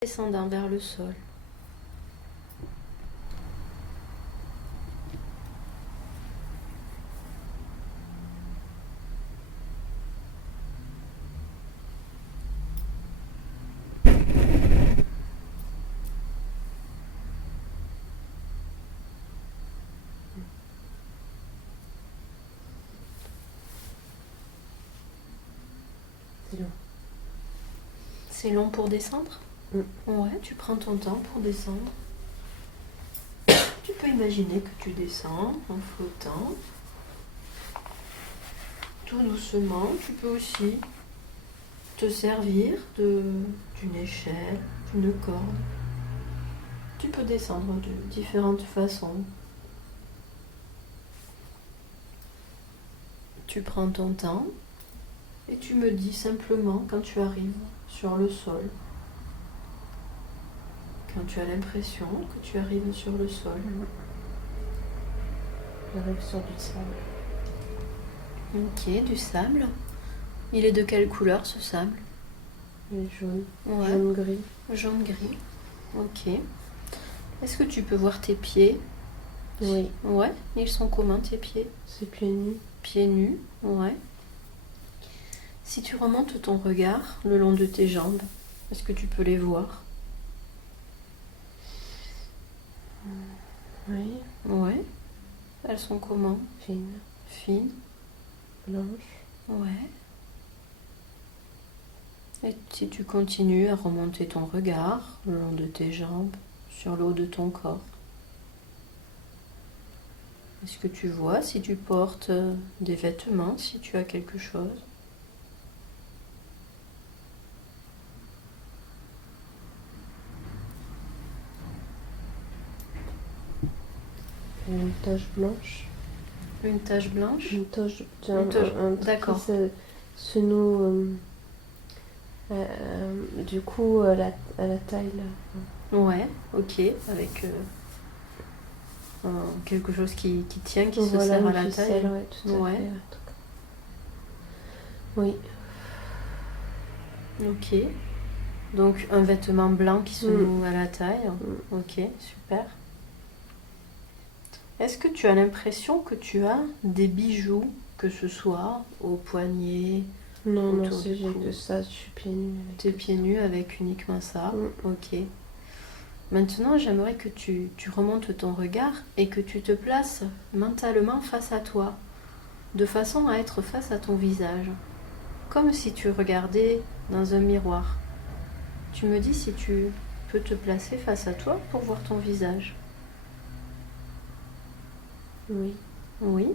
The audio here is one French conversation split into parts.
Descendant vers le sol. C'est long. C'est long pour descendre? Ouais, tu prends ton temps pour descendre. Tu peux imaginer que tu descends en flottant. Tout doucement, tu peux aussi te servir d'une échelle, d'une corde. Tu peux descendre de différentes façons. Tu prends ton temps et tu me dis simplement quand tu arrives sur le sol. Quand tu as l'impression que tu arrives sur le sol. J'arrive sur du sable. Ok, du sable. Il est de quelle couleur ce sable? Il est jaune. Ouais. Jaune-gris. Jaune-gris. Ok. Est-ce que tu peux voir tes pieds? Oui. Ouais. Ils sont comment tes pieds? C'est pieds nus. Pieds nus, ouais. Si tu remontes ton regard le long de tes jambes, est-ce que tu peux les voir? Oui. Ouais. Elles sont comment? Fines. Fines. Blanches. Ouais. Et si tu continues à remonter ton regard le long de tes jambes, sur le haut de ton corps, est-ce que tu vois si tu portes des vêtements, si tu as quelque chose? Une tache blanche. Une tache blanche? Une tache. D'accord. Se noue du coup à la taille là. Ouais, ok, avec quelque chose qui tient, qui se Voilà, serre à une la ficelle, taille. ouais, tout à Ouais. fait. Oui. Ok. Donc un vêtement blanc qui se noue à la taille. Ok, super. Est-ce que tu as l'impression que tu as des bijoux, que ce soit au poignet? Non, non, autour si du j'ai cou? que ça, je suis pieds nus. Tes pieds nus avec uniquement ça. Ok. Maintenant, j'aimerais que tu remontes ton regard et que tu te places mentalement face à toi, de façon à être face à ton visage, comme si tu regardais dans un miroir. Tu me dis si tu peux te placer face à toi pour voir ton visage. Oui. Oui,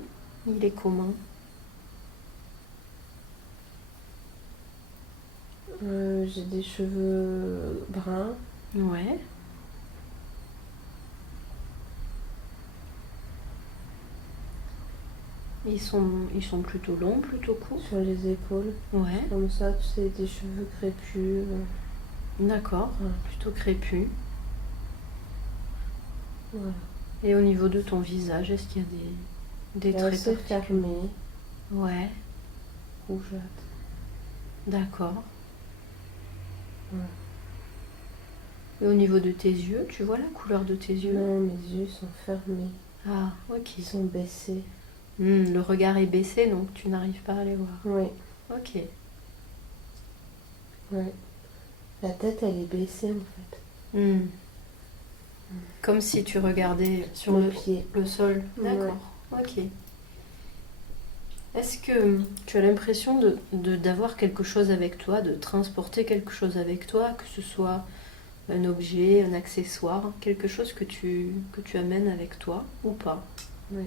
il est comment? J'ai des cheveux bruns. Ouais. Ils sont plutôt longs, plutôt courts? Sur les épaules. Ouais. Comme ça, tu sais, des cheveux crépus. D'accord, plutôt crépus. Voilà. Et au niveau de ton visage, est-ce qu'il y a des traits assez particuliers? fermé. Ouais. Rougeâtre. D'accord. Ouais. Et au niveau de tes yeux, tu vois la couleur de tes yeux? Non, mes yeux sont fermés. Ah, ok. Ils sont baissés. Le regard est baissé, donc tu n'arrives pas à les voir. Oui. Ok. Ouais. La tête, elle est baissée en fait. Comme si tu regardais sur le pied. Le sol. D'accord. Ouais. Ok. Est-ce que tu as l'impression d'avoir quelque chose avec toi, de transporter quelque chose avec toi, que ce soit un objet, un accessoire, quelque chose que tu amènes avec toi ou pas? Oui.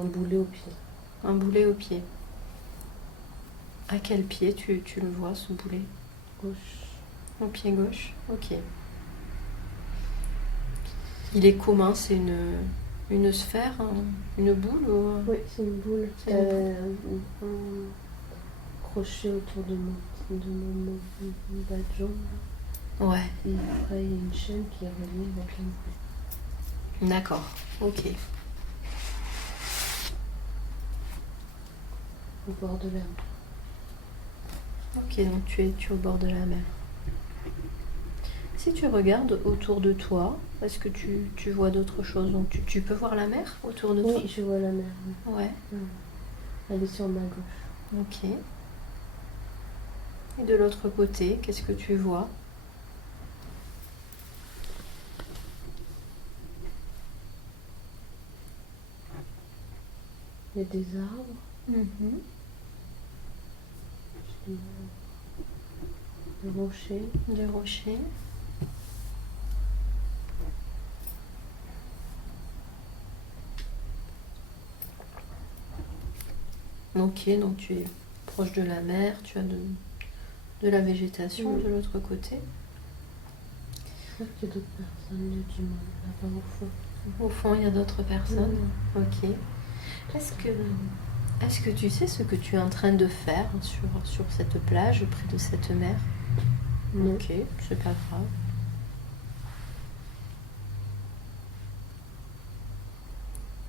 Un boulet au pied. Un boulet au pied. À quel pied tu le vois, ce boulet? Gauche. Au pied gauche. Ok. Il est comment? C'est une sphère, une boule ou... Oui, c'est une boule. C'est un crochet autour de mon bas de jambe. Ouais. Et après, il y a une chaîne qui est reliée avec une boule. D'accord, ok. Au bord de la mer. Ok, donc tu es au bord de la mer. Si tu regardes autour de toi, est-ce que tu vois d'autres choses? Donc tu peux voir la mer autour de toi? Oui, je vois la mer. Oui. Ouais, Elle est sur ma gauche. ok. Et de l'autre côté, qu'est-ce que tu vois? Il y a des arbres. Mhm. Des rochers. Des rochers. Ok, donc tu es proche de la mer, tu as de la végétation de l'autre côté. Je crois qu'il y a d'autres personnes, il y a du monde là-bas au fond. Au fond, il y a d'autres personnes. Ok. Est-ce que tu sais ce que tu es en train de faire sur cette plage, près de cette mer? Non. Ok, c'est pas grave.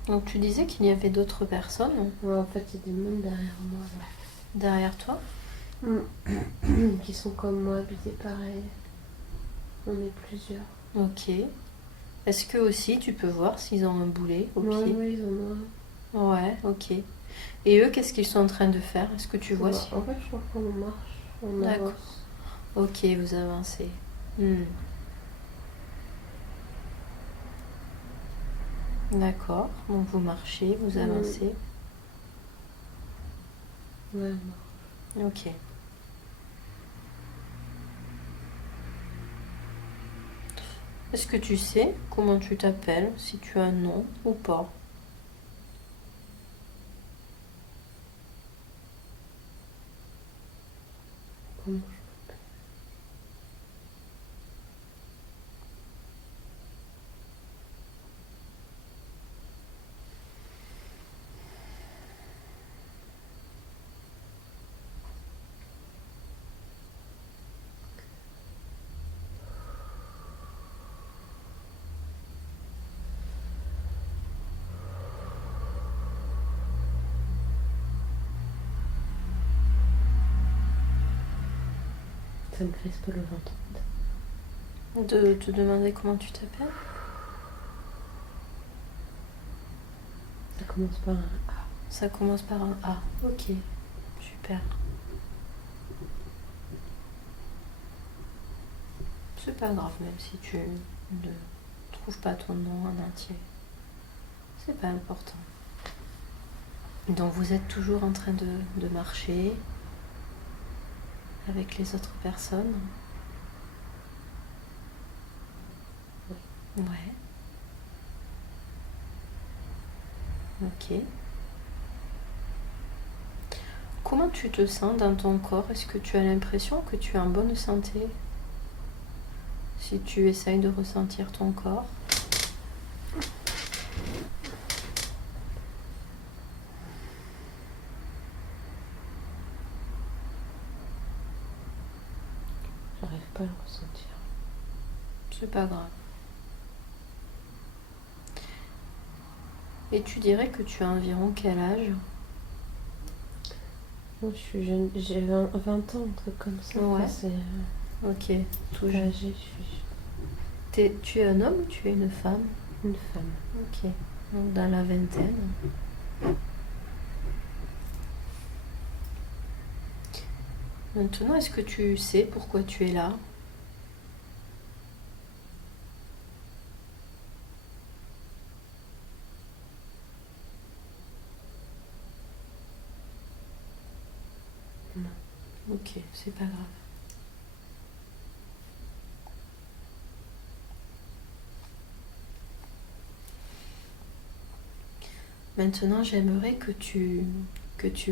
Donc tu disais qu'il y avait d'autres personnes Ouais, en fait, il y a des mondes derrière moi. Là. derrière toi? Qui sont comme moi, habillés pareil. On est plusieurs. Ok. Est-ce que aussi tu peux voir s'ils ont un boulet au pied? Oui, ils en ont. Ouais, ok. Et eux, qu'est-ce qu'ils sont en train de faire? Est-ce que tu vois si... En fait, je crois qu'on marche, on D'accord. avance. Ok, vous avancez. D'accord, donc vous marchez, vous avancez. Ouais, Ok. Est-ce que tu sais comment tu t'appelles, si tu as un nom ou pas? comment Ça me crispe le ventre. De te demander comment tu t'appelles? Ça commence par un A. Ça commence par un A. Ok, super. C'est pas grave, même si tu ne trouves pas ton nom en entier. C'est pas important. Donc vous êtes toujours en train de marcher avec les autres personnes? Ouais. Ok. Comment tu te sens dans ton corps? Est-ce que tu as l'impression que tu es en bonne santé? Si tu essayes de ressentir ton corps. J'arrive pas à le ressentir. C'est pas grave. Et tu dirais que tu as environ quel âge? Moi, je suis jeune, j'ai 20 ans, un truc comme ça. Ouais. C'est Ok, tout jeune. âgé, je suis Tu es un homme ou tu es une femme? une femme. Ok, donc dans la vingtaine. Maintenant, est-ce que tu sais pourquoi tu es là? Non. Ok, c'est pas grave. Maintenant, j'aimerais que tu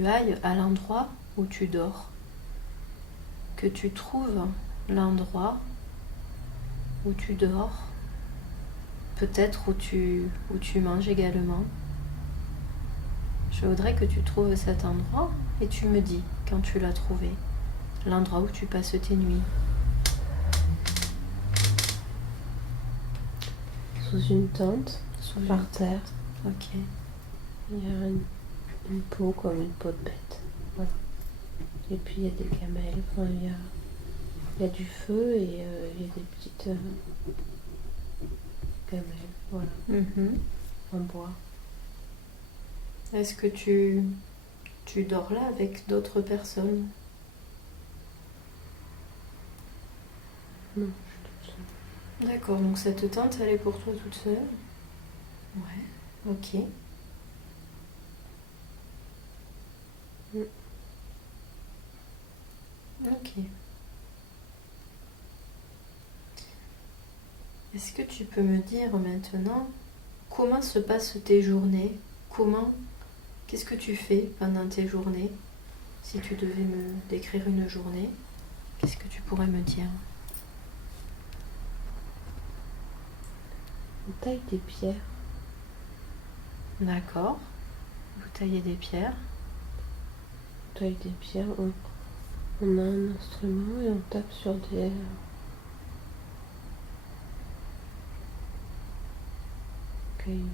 ailles à l'endroit où tu dors, que tu trouves l'endroit où tu dors, peut-être où tu manges également. Je voudrais que tu trouves cet endroit et tu me dis quand tu l'as trouvé, l'endroit où tu passes tes nuits. Sous une tente. par terre. Ok. Il y a une peau comme une peau de bête. Voilà. Et puis il y a des camels. Enfin, il y a du feu et il y a des petites camels. Voilà. Mhm. En bois. Est-ce que tu dors là avec d'autres personnes? Non, je suis toute seule. D'accord, donc cette tente, elle est pour toi toute seule? Ouais, ok. Ok. Est-ce que tu peux me dire maintenant comment se passent tes journées? Qu'est-ce que tu fais pendant tes journées? Si tu devais me décrire une journée, qu'est-ce que tu pourrais me dire? On taille des pierres. D'accord. Vous taillez des pierres. On taille des pierres. On a un instrument et on tape sur des cailloux.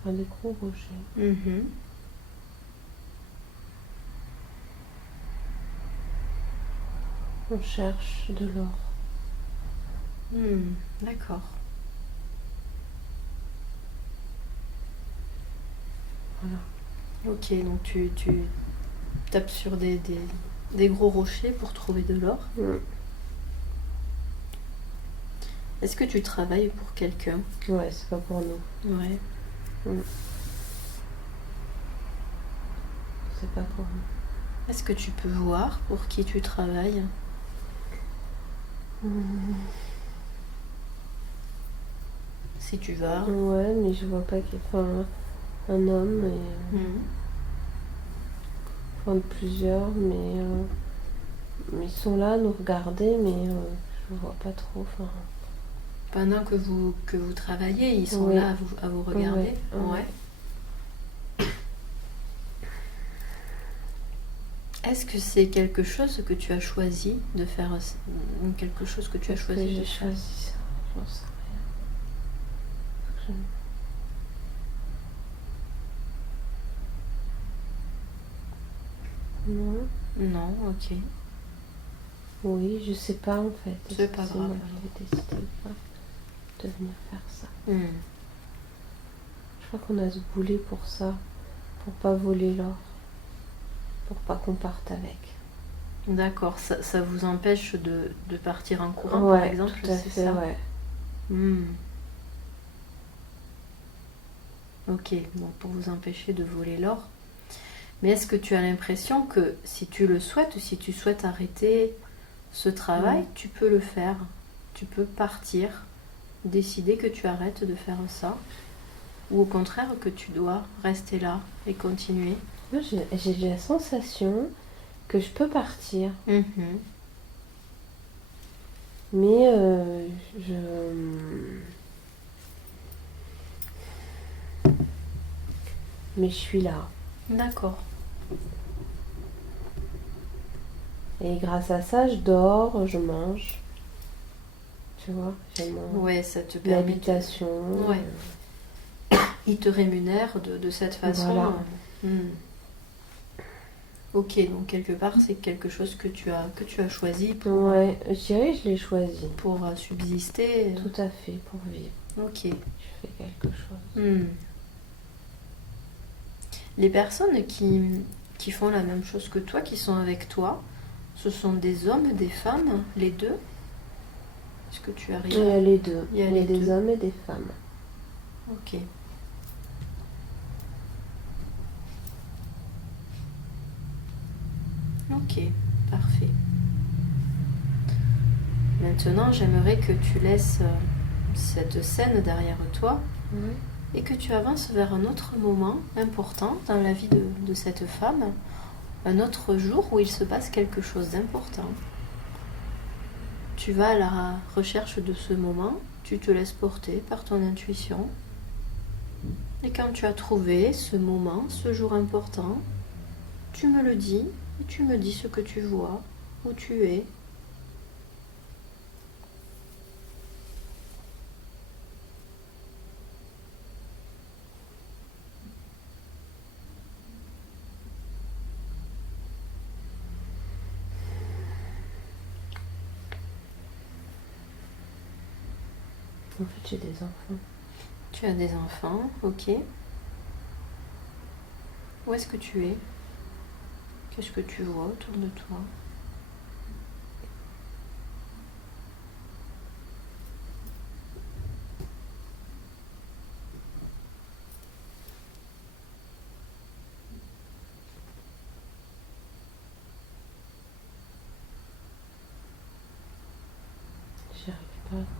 Enfin, des gros rochers. Mhm. On cherche de l'or. D'accord. Voilà. Ok, donc tu tapes sur des gros rochers pour trouver de l'or. Est-ce que tu travailles pour quelqu'un? Ouais, c'est pas pour nous. Ouais. C'est pas pour nous. Est-ce que tu peux voir pour qui tu travailles? Si tu vas. Ouais, mais je vois pas qu'il y a un homme et enfin plusieurs, mais ils sont là à nous regarder, mais je vois pas trop. Enfin. Pendant que vous travaillez, ils sont Oui. là à vous regarder. Ouais. Est-ce que c'est quelque chose que tu as choisi de faire? Quelque chose que tu as choisi de J'ai faire? choisi ça, j'en sais rien. Non. Non, ok. Oui, je sais pas en fait. C'est pas grave. Moi qui ai décidé de venir faire ça. Je crois qu'on a se bouler pour ça, pour pas voler l'or, pour pas qu'on parte avec. D'accord, ça vous empêche de partir en courant, Ouais, par exemple, tout à c'est fait, ça? ouais. Ok, donc pour vous empêcher de voler l'or. Mais est-ce que tu as l'impression que si tu le souhaites, ou si tu souhaites arrêter ce travail, tu peux le faire? Tu peux partir, décider que tu arrêtes de faire ça? Ou au contraire que tu dois rester là et continuer? Moi, j'ai la sensation que je peux partir. Mais je suis là. D'accord. Et grâce à ça, je dors, je mange. Tu vois, j'ai ça te permet l'habitation. Ouais. Il te rémunère de cette façon. Voilà. Ok, donc quelque part, c'est quelque chose que tu as choisi pour, Ouais, je dirais que je l'ai choisi. pour subsister. Tout à fait, pour vivre. Ok. Je fais quelque chose. Les personnes qui font la même chose que toi, qui sont avec toi, ce sont des hommes, des femmes, les deux? Est-ce que tu arrives Il y a les deux. Il y a des deux. hommes et des femmes. Ok. Ok, parfait. Maintenant, j'aimerais que tu laisses cette scène derrière toi et que tu avances vers un autre moment important dans la vie de cette femme, un autre jour où il se passe quelque chose d'important. Tu vas à la recherche de ce moment, tu te laisses porter par ton intuition. Et quand tu as trouvé ce moment, ce jour important, tu me le dis et tu me dis ce que tu vois, où tu es. En fait, j'ai des enfants. Tu as des enfants, ok. Où est-ce que tu es? Qu'est-ce que tu vois autour de toi? J'y arrive pas.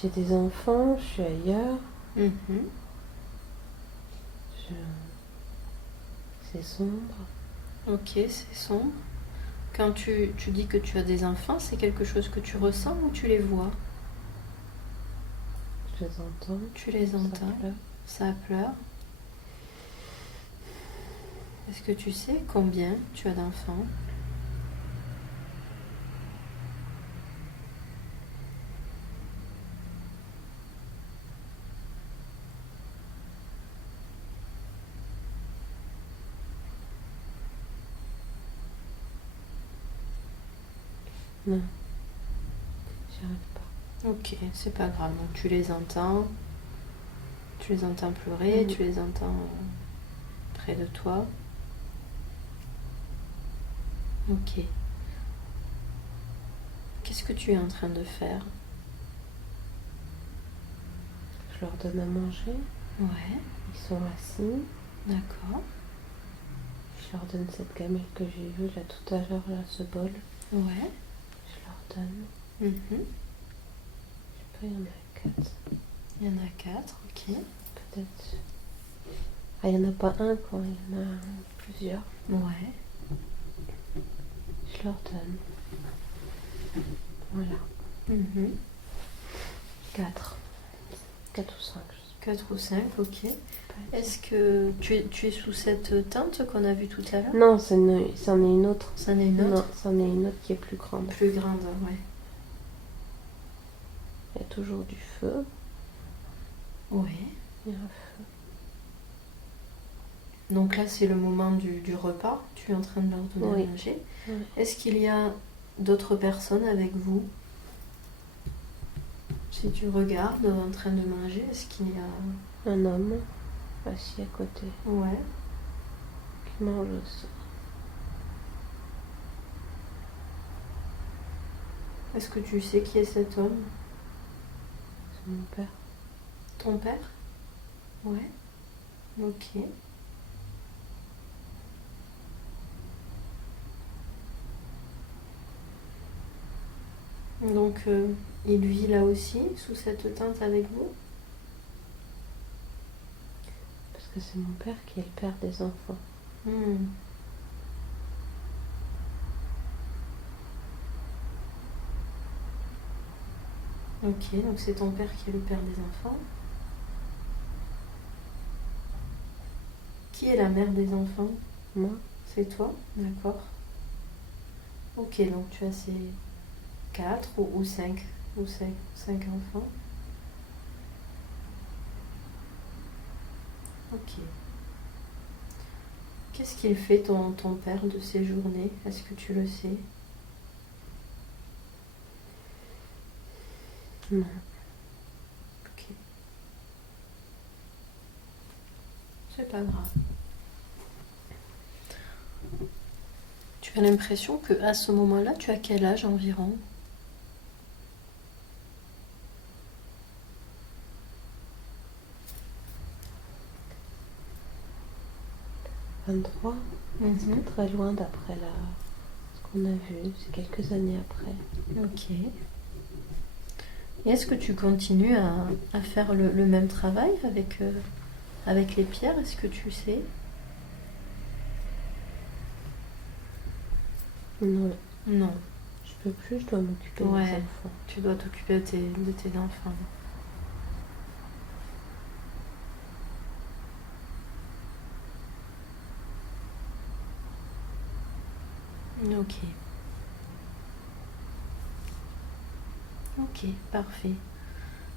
J'ai des enfants, je suis ailleurs. Mhm. Je... C'est sombre. Ok, c'est sombre. Quand tu dis que tu as des enfants, c'est quelque chose que tu ressens ou tu les vois? Je les entends. Tu les entends. pleure. Ça pleure. Est-ce que tu sais combien tu as d'enfants? Non, j'y arrive pas. Ok, c'est pas grave. Donc tu les entends. Tu les entends pleurer, tu les entends près de toi. Ok. Qu'est-ce que tu es en train de faire? Je leur donne à manger. Ouais, Ils sont assis. d'accord. Je leur donne cette gamelle que j'ai vue là tout à l'heure, là, ce bol. Ouais. Je leur donne. Mhm. Je sais pas, il y en a 4. Il y en a 4, ok. Peut-être. Ah, il n'y en a pas un, quoi. Il y en a plusieurs. Ouais. Je leur donne. Voilà. Mhm. 4. 4 ou 5, je sais 4 ou 5, ok. pas. Est-ce que tu es sous cette tente qu'on a vue tout à l'heure? Non, c'en est une autre. C'en est une autre? Non, c'en est une autre qui est plus grande. Plus grande, ouais. Il y a toujours du feu. Oui. Il y a un feu. Donc là, c'est le moment du repas. Tu es en train de leur donner Oui. à manger. Oui. Est-ce qu'il y a d'autres personnes avec vous? Si tu regardes en train de manger, est-ce qu'il y a... Un homme assis à côté Ouais. qui mange aussi. Est-ce que tu sais qui est cet homme? C'est mon père. Ton père? Ouais. Ok. Donc, il vit là aussi, sous cette tente avec vous? Parce que c'est mon père qui est le père des enfants. Hmm. Ok, donc c'est ton père qui est le père des enfants. Qui est la mère des enfants? Moi, C'est toi? D'accord. Ok, donc tu as ces 4 ou 5 ou 5 enfants. Ok. Qu'est-ce qu'il fait ton père de ses journées? Est-ce que tu le sais? non. Ok. C'est pas grave. Tu as l'impression que à ce moment-là, tu as quel âge environ? 23, c'est pas très loin d'après ce qu'on a vu, c'est quelques années après. Ok. Et est-ce que tu continues à faire le même travail avec les pierres? Est-ce que tu sais? Non, Non. je peux plus, je dois m'occuper Ouais. des enfants. Tu dois t'occuper de tes enfants. Ok. Ok, parfait.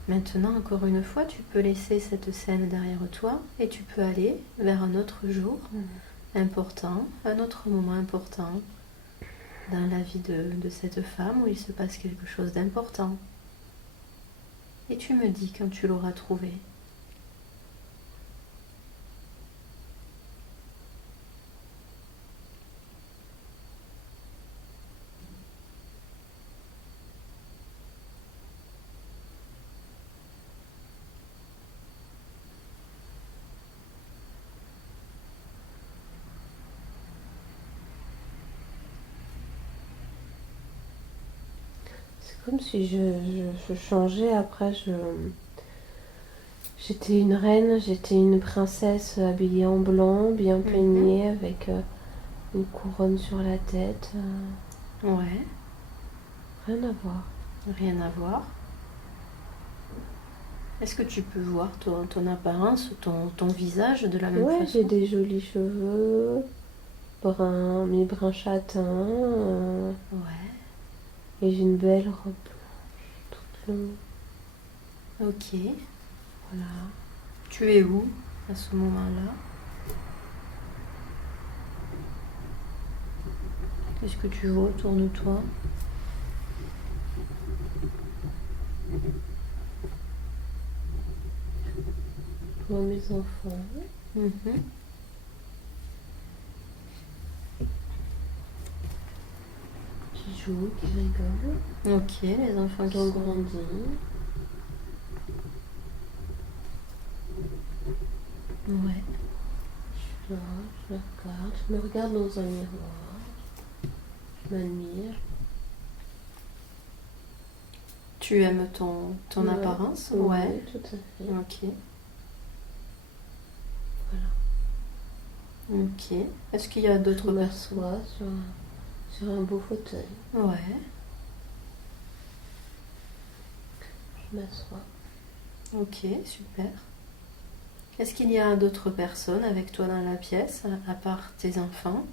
Maintenant, encore une fois, tu peux laisser cette scène derrière toi et tu peux aller vers un autre jour important, un autre moment important dans la vie de cette femme où il se passe quelque chose d'important. Et tu me dis quand tu l'auras trouvé. C'est comme si je changeais après. J'étais une reine, j'étais une princesse habillée en blanc, bien peignée, avec une couronne sur la tête. Ouais, Rien à voir. rien à voir. Est-ce que tu peux voir ton apparence, ton visage de la même Ouais, façon? j'ai des jolis cheveux, bruns, mais bruns châtains, Ouais, et j'ai une belle robe blanche, toute longue. ok. Voilà. Tu es où à ce moment-là? Qu'est-ce que tu vois autour de toi? Je vois mes enfants Mhm. qui jouent, qui rigolent, Ok, les enfants qui qui ont sont... grandi. Ouais. Je suis là, je regarde, je me regarde dans un miroir, je m'admire. Tu aimes ton Ouais. apparence? Oui, Ouais. tout à fait. Ok. Voilà. Ok. Est-ce qu'il y a d'autres Je personnes? m'assois sur un beau fauteuil. Ouais. Je m'assois. Ok, super. Est-ce qu'il y a d'autres personnes avec toi dans la pièce, à part tes enfants?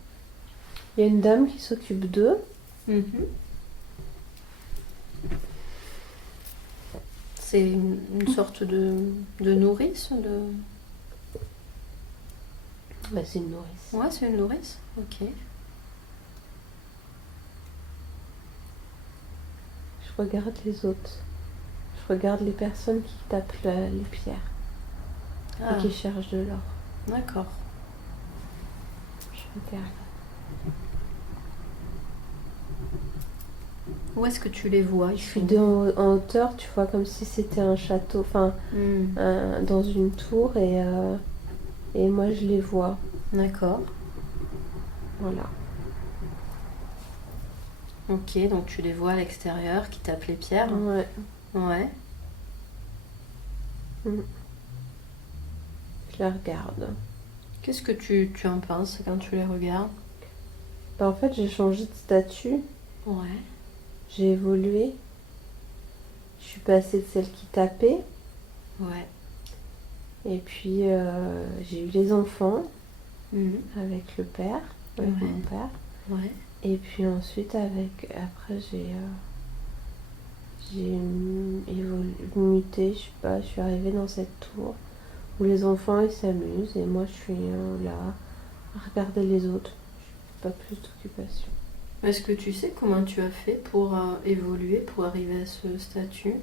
Il y a une dame qui s'occupe d'eux. Mhm. C'est une sorte de nourrice de... Bah, c'est une nourrice. Ouais, c'est une nourrice. Ok. Je regarde les autres. Je regarde les personnes qui tapent les pierres Ah, et qui cherchent de l'or. d'accord. Je regarde. Où est-ce que tu les vois? Je suis en hauteur, tu vois, comme si c'était un château, enfin, Hmm, dans une tour, et moi je les vois. d'accord. Voilà. Ok, donc tu les vois à l'extérieur qui tapent les pierres. Ouais. Ouais. Mm. Je les regarde. Qu'est-ce que tu en penses quand tu les regardes? Bah, en fait, j'ai changé de statut, Ouais. j'ai évolué. Je suis passée de celle qui tapait, Ouais. et puis j'ai eu les enfants Mhm. avec le père, avec Ouais. mon père. Ouais. Et puis ensuite, après, j'ai muté, je sais pas, je suis arrivée dans cette tour où les enfants ils s'amusent et moi je suis là à regarder les autres. Je n'ai pas plus d'occupation. Est-ce que tu sais comment tu as fait pour évoluer, pour arriver à ce statut?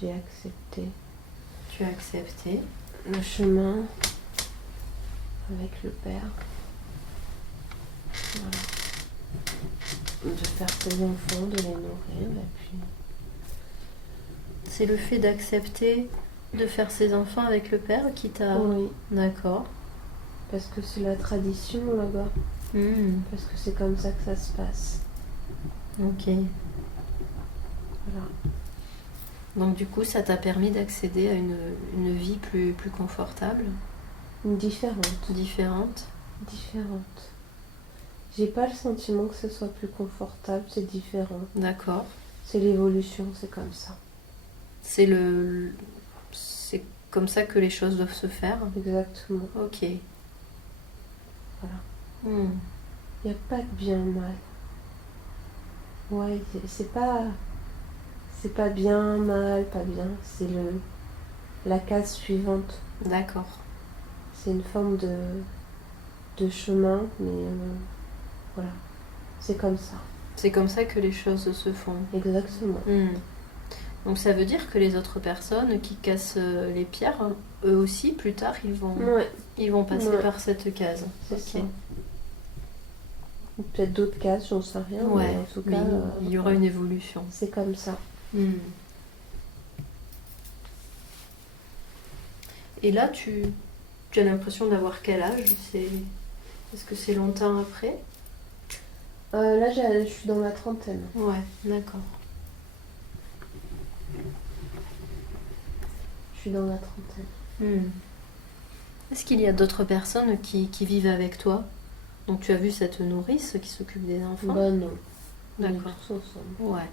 J'ai accepté Tu as accepté. le chemin avec le père. Voilà. De faire ses enfants, de les nourrir et puis. C'est le fait d'accepter de faire ses enfants avec le père qui t'a... Oui, D'accord. parce que c'est la tradition là-bas. Hmm, Parce que c'est comme ça que ça se passe. ok. Voilà. Donc du coup, ça t'a permis d'accéder à une vie plus confortable, Différente. différente. Différente. J'ai pas le sentiment que ce soit plus confortable, c'est différent. D'accord. C'est l'évolution, c'est comme ça. C'est c'est comme ça que les choses doivent se faire. Exactement. Ok. Voilà. Hmm, Il n'y a pas de bien ou mal. Ouais, c'est pas. C'est pas bien, mal, pas bien. C'est la case suivante. d'accord. C'est une forme de chemin, mais voilà. C'est comme ça. C'est comme ça que les choses se font. Exactement. Hmm. Donc ça veut dire que les autres personnes qui cassent les pierres, eux aussi, plus tard, Ouais, ils vont passer Ouais. par cette case. c'est Ok. ça. Ou peut-être d'autres cases, j'en sais rien. Ouais, Mais en tout mais cas, il y aura une évolution. c'est comme ça. Hmm. Et là, tu as l'impression d'avoir quel âge? Est-ce que c'est longtemps après? Là, je suis dans la trentaine. Ouais, d'accord. Je suis dans la trentaine. Hmm. Est-ce qu'il y a d'autres personnes qui vivent avec toi? Donc tu as vu cette nourrice qui s'occupe des enfants? Bah non. On est D'accord. tous ensemble. Ouais.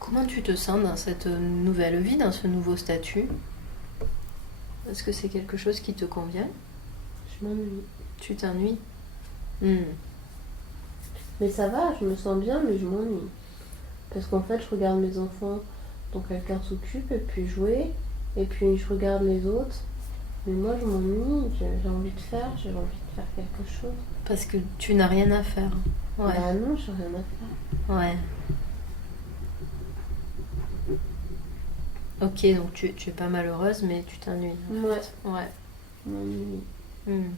Comment tu te sens dans cette nouvelle vie, dans ce nouveau statut? Est-ce que c'est quelque chose qui te convient? Je m'ennuie. Tu t'ennuies? Hmm. Mais ça va, je me sens bien, mais je m'ennuie. Parce qu'en fait, je regarde mes enfants dont quelqu'un s'occupe, et puis jouer, et puis je regarde les autres. Mais moi, je m'ennuie, j'ai envie de faire quelque chose. Parce que tu n'as rien à faire. Ouais. Bah non, j'ai rien à faire. Ouais. Ok, donc tu es pas malheureuse, mais tu t'ennuies. Ouais, Ouais. je m'ennuie. Hmm.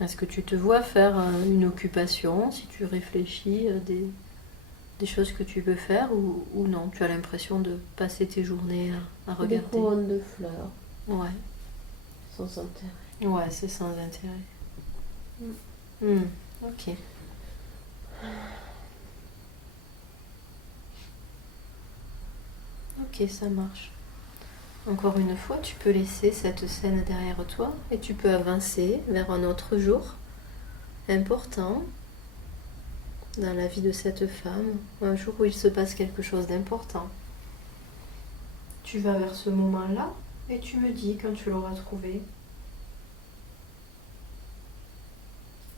Est-ce que tu te vois faire une occupation, si tu réfléchis, des choses que tu veux faire ou non? Tu as l'impression de passer tes journées à Des regarder? couronnes de fleurs, Ouais. sans intérêt. Ouais, c'est sans intérêt. Mm. Ok. Ok, ça marche. Encore une fois, tu peux laisser cette scène derrière toi et tu peux avancer vers un autre jour important dans la vie de cette femme, un jour où il se passe quelque chose d'important. Tu vas vers ce moment-là et tu me dis quand tu l'auras trouvé.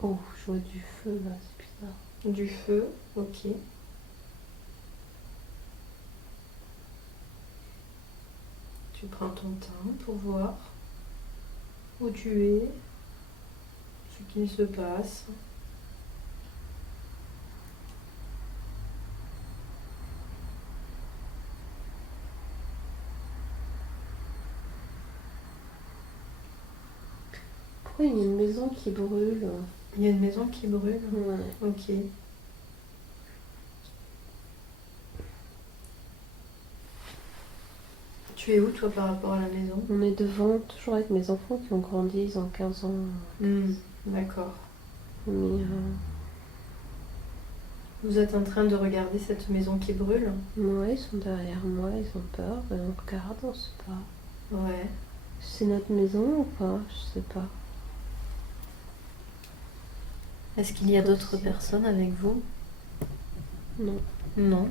Oh, je vois du feu là, c'est bizarre. Du feu, ok. Tu prends ton temps pour voir où tu es, ce qu'il se passe. Pourquoi il y a une maison qui brûle? Il y a une maison qui brûle. Ouais. Ok. Tu es où toi par rapport à la maison? On est devant, toujours avec mes enfants qui ont grandi, ils ont 15 ans. D'accord. Mais Vous êtes en train de regarder cette maison qui brûle? ouais, ils sont derrière moi, ils ont peur, et on regarde, on sait pas. Ouais. C'est notre maison ou pas? Je sais pas. Est-ce qu'il y a d'autres Possible. personnes avec vous? Non. Non.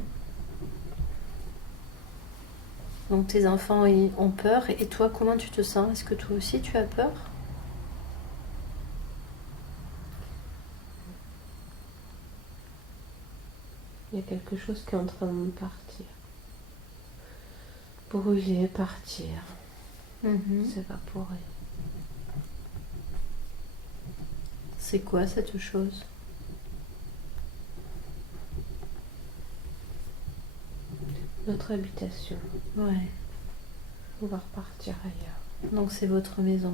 Donc tes enfants ont peur et toi comment tu te sens? Est-ce que toi aussi tu as peur? Il y a quelque chose qui est en train de partir. Brûler, partir, s'évaporer. C'est quoi cette chose? Notre habitation. Ouais. On va repartir ailleurs. Donc c'est votre maison.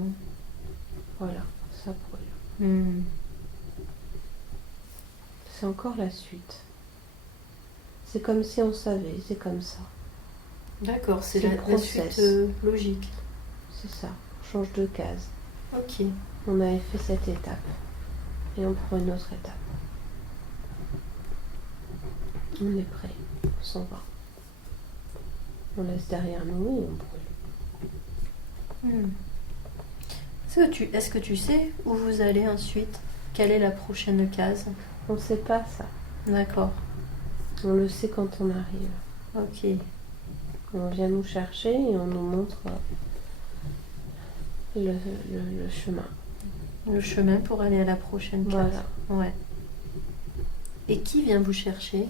Voilà, ça brûle. C'est encore la suite. C'est comme si on savait, c'est comme ça. D'accord, c'est C'est la le process. suite logique. C'est ça, on change de case. Ok. On avait fait cette étape. Et on prend une autre étape. On est prêt, on s'en va. On laisse derrière nous et on brûle. Est-ce que tu sais où vous allez ensuite? Quelle est la prochaine case? On ne sait pas ça. D'accord. On le sait quand on arrive. Ok. On vient nous chercher et on nous montre le chemin. Le chemin pour aller à la prochaine case. Voilà. Ouais. Et qui vient vous chercher?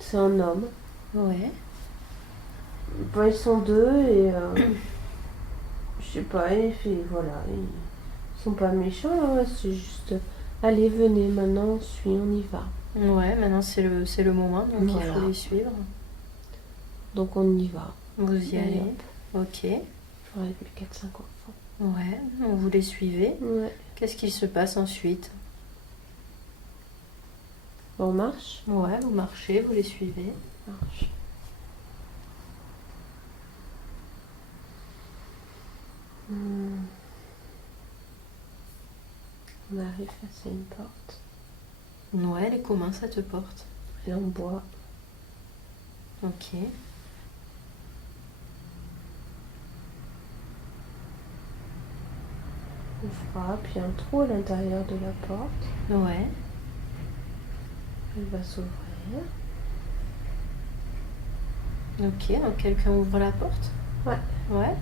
C'est un homme. Ouais. Ils sont deux et je sais pas, voilà, ils sont pas méchants, hein, c'est juste, allez, venez, maintenant on y va. Ouais, maintenant c'est le moment, donc il faut les suivre. Donc on y va. Vous y allez. Ok. J'aurais vu 4-5 enfants. Ouais, vous les suivez. Ouais. Qu'est-ce qui se passe ensuite? On marche. Ouais, vous marchez, vous les suivez. On marche. On arrive face à une porte. Ouais, elle est comment cette porte? Elle est en bois. Ok. On frappe, il y a un trou à l'intérieur de la porte. Ouais. Elle va s'ouvrir. Ok, donc quelqu'un ouvre la porte? Ouais. Ouais.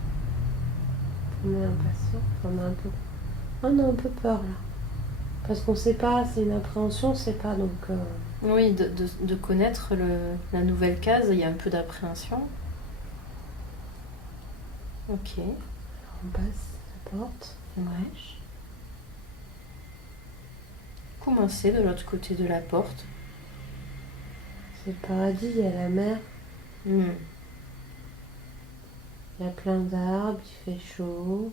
On est impatient. On a un peu peur là. Parce qu'on sait pas, c'est une appréhension, on sait pas donc. Oui, de connaître la nouvelle case, il y a un peu d'appréhension. Ok. On passe la porte. Ouais. Comment c'est de l'autre côté de la porte? C'est le paradis, il y a la mer. Il y a plein d'arbres, il fait chaud.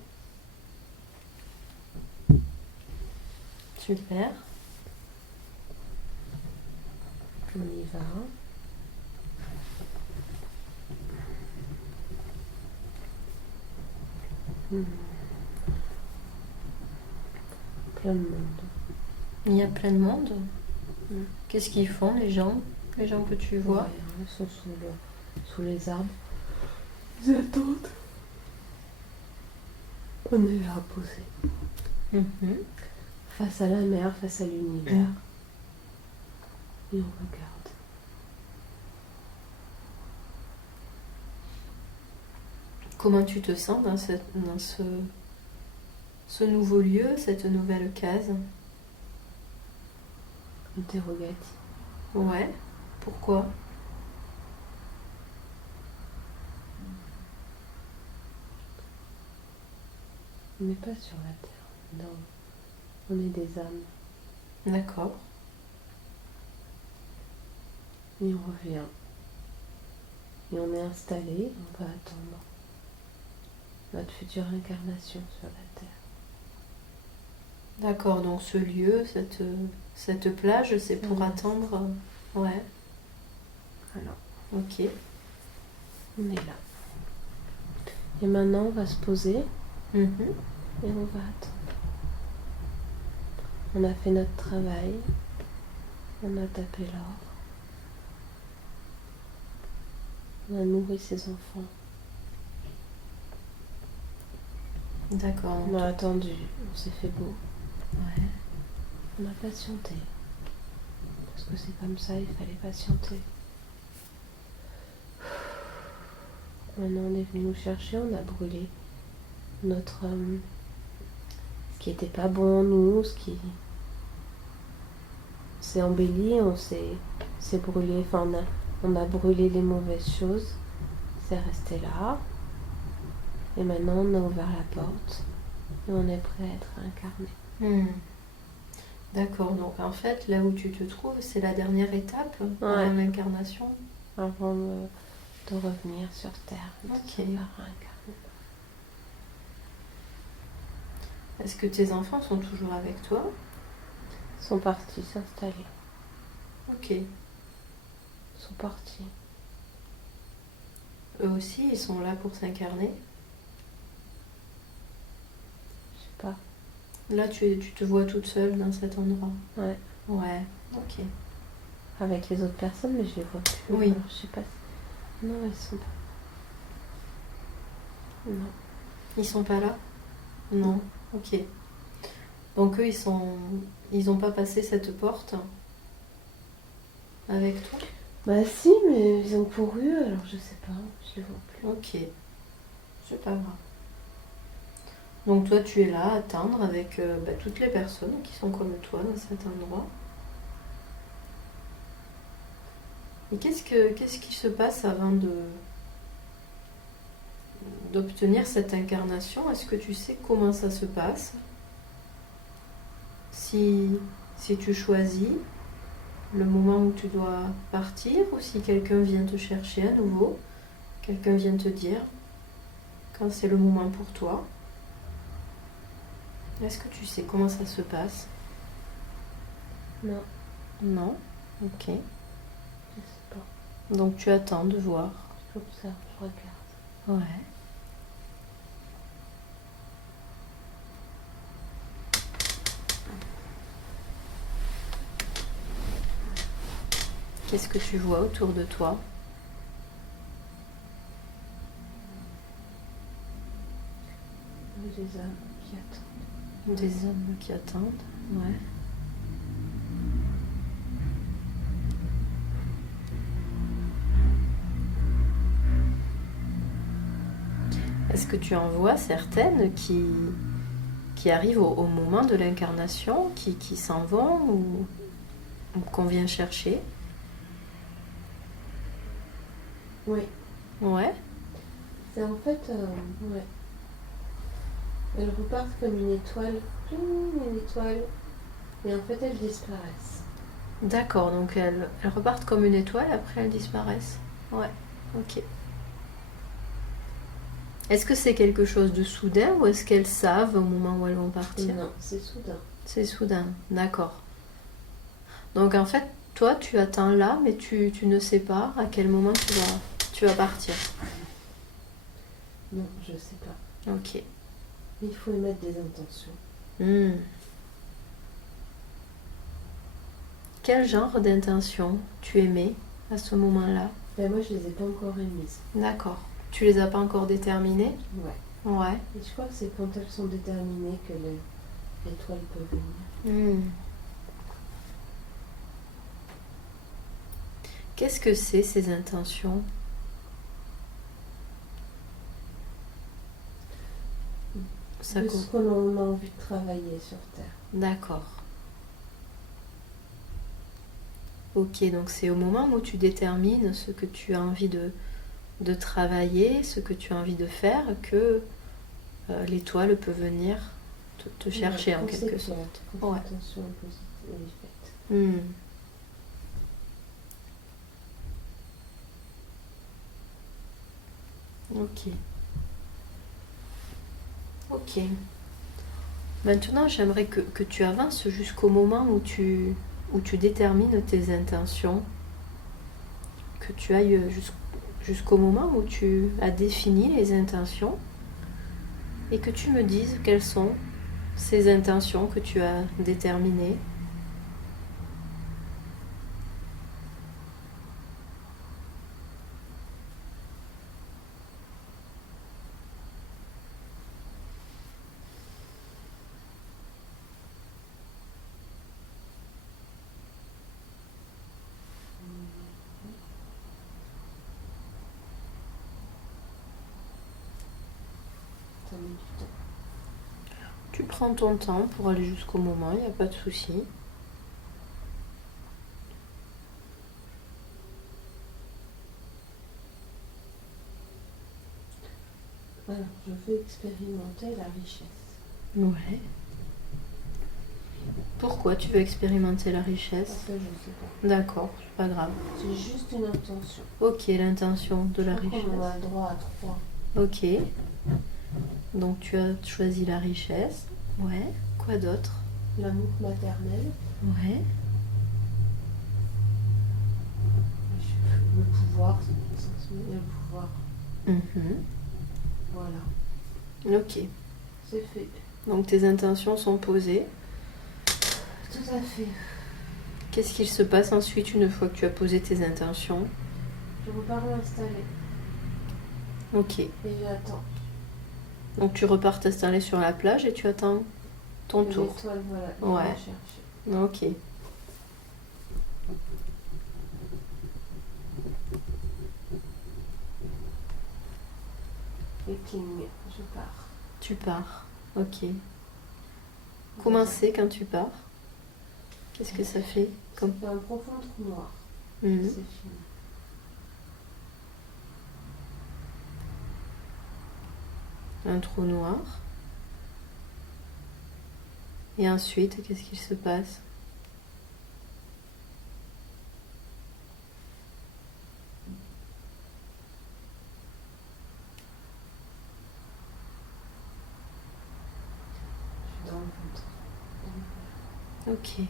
Super. On y va. Plein de monde. Il y a plein de monde. Qu'est-ce qu'ils font les gens? Les gens que tu vois? Ouais, ils sont sous les arbres. Ils attendent. On est là posé. Face à la mer, face à l'univers. Et on regarde. Comment tu te sens dans ce nouveau lieu, cette nouvelle case? Interrogatif. Ouais. Pourquoi? On n'est pas sur la terre. Non. On est des âmes. D'accord. Et on revient. Et on est installé, on va attendre notre future incarnation sur la terre. D'accord, donc ce lieu, cette plage, c'est pour attendre. Ouais. Alors, ok. On est là. Et maintenant, on va se poser et on va attendre. On a fait notre travail. On a tapé l'or. On a nourri ses enfants. D'accord. On a attendu. On s'est fait beau. Ouais. On a patienté. Parce que c'est comme ça, il fallait patienter. Maintenant, on est venu nous chercher. On a brûlé notre... ce qui n'était pas bon en nous, ce qui... On s'est embelli, on s'est brûlé, enfin on a brûlé les mauvaises choses, c'est resté là. Et maintenant on a ouvert la porte et on est prêt à être incarné. D'accord, donc en fait là où tu te trouves, c'est la dernière étape avant l'incarnation. Avant de revenir sur Terre, de se faire incarner. Est-ce que tes enfants sont toujours avec toi? Ils sont partis s'installer. Ok. Ils sont partis. Eux aussi, ils sont là pour s'incarner? Je sais pas. Là, tu te vois toute seule dans cet endroit? Ouais. Ouais, ok. Avec les autres personnes, mais je les vois plus. Oui. Alors, je sais pas. Non, ils sont pas. Non. Ils sont pas là? Non. Ok. Donc eux, ils ont pas passé cette porte avec toi? Bah si, mais ils ont couru, alors je sais pas, je les vois plus. Ok. C'est pas grave. Donc toi, tu es là à attendre avec toutes les personnes qui sont comme toi dans cet endroit. Et qu'est-ce qui se passe avant d'obtenir cette incarnation, est-ce que tu sais comment ça se passe? Si tu choisis le moment où tu dois partir ou si quelqu'un vient te chercher à nouveau, quelqu'un vient te dire quand c'est le moment pour toi. Est-ce que tu sais comment ça se passe? Non, Non? Ok. je sais pas. Donc tu attends de voir. J'observe, je regarde. Ouais. Qu'est-ce que tu vois autour de toi? Des hommes qui attendent. Des hommes qui attendent. Ouais. Est-ce que tu en vois certaines qui arrivent au moment de l'incarnation, qui s'en vont ou qu'on vient chercher? Oui, Ouais. c'est en fait, ouais. Elles repartent comme une étoile, une étoile, et en fait elles disparaissent. D'accord, donc elles repartent comme une étoile, après elles disparaissent. Ouais, ok. Est-ce que c'est quelque chose de soudain ou est-ce qu'elles savent au moment où elles vont partir? Non, c'est soudain. C'est soudain, d'accord. Donc en fait, toi tu attends là, mais tu ne sais pas à quel moment tu vas partir. Non, je sais pas. Ok. Il faut émettre des intentions. Hmm. Quel genre d'intention tu émets à ce moment-là? Ben moi je les ai pas encore émises. D'accord. Tu les as pas encore déterminées? Ouais. Ouais. Et je crois que c'est quand elles sont déterminées que l'étoile peut venir. Hmm. Qu'est-ce que c'est ces intentions? Ça De ce que l'on a envie de travailler sur Terre. D'accord. Ok, donc c'est au moment où tu détermines ce que tu as envie de travailler, ce que tu as envie de faire, que l'étoile peut venir te chercher en quelque sorte. Quand Ouais. l'intention est positive est faite. Hmm. Ok. Ok. Maintenant, j'aimerais que tu avances jusqu'au moment où tu détermines tes intentions, que tu ailles jusqu'au moment où tu as défini les intentions et que tu me dises quelles sont ces intentions que tu as déterminées. Ça met du temps. Tu prends ton temps pour aller jusqu'au moment, il n'y a pas de souci. Alors, je veux expérimenter la richesse. Ouais. Pourquoi tu veux expérimenter la richesse? Parce que je sais pas. D'accord, c'est pas grave. C'est juste une intention. Ok, l'intention de la Je crois qu'on a richesse. le droit à 3. Ok. Donc tu as choisi la richesse. Ouais. Quoi d'autre? L'amour maternel, Ouais. le pouvoir, le pouvoir. Mhm. Voilà, Ok. c'est fait. Donc tes intentions sont posées. Tout à fait. Qu'est-ce qu'il se passe ensuite une fois que tu as posé tes intentions? Je repars m'installer Ok. et j'attends. Donc tu repars t'installer sur la plage et tu attends ton Et tour. l'étoile, voilà, il Ouais. va chercher. Ok. Et cling, je pars. Tu pars. Ok. Comment c'est quand tu pars? Qu'est-ce que ça fait Ça fait un profond trou noir. Mhm. C'est fini. un trou noir. Et ensuite, qu'est-ce qu'il se passe? Je suis dans le ventre. Ok.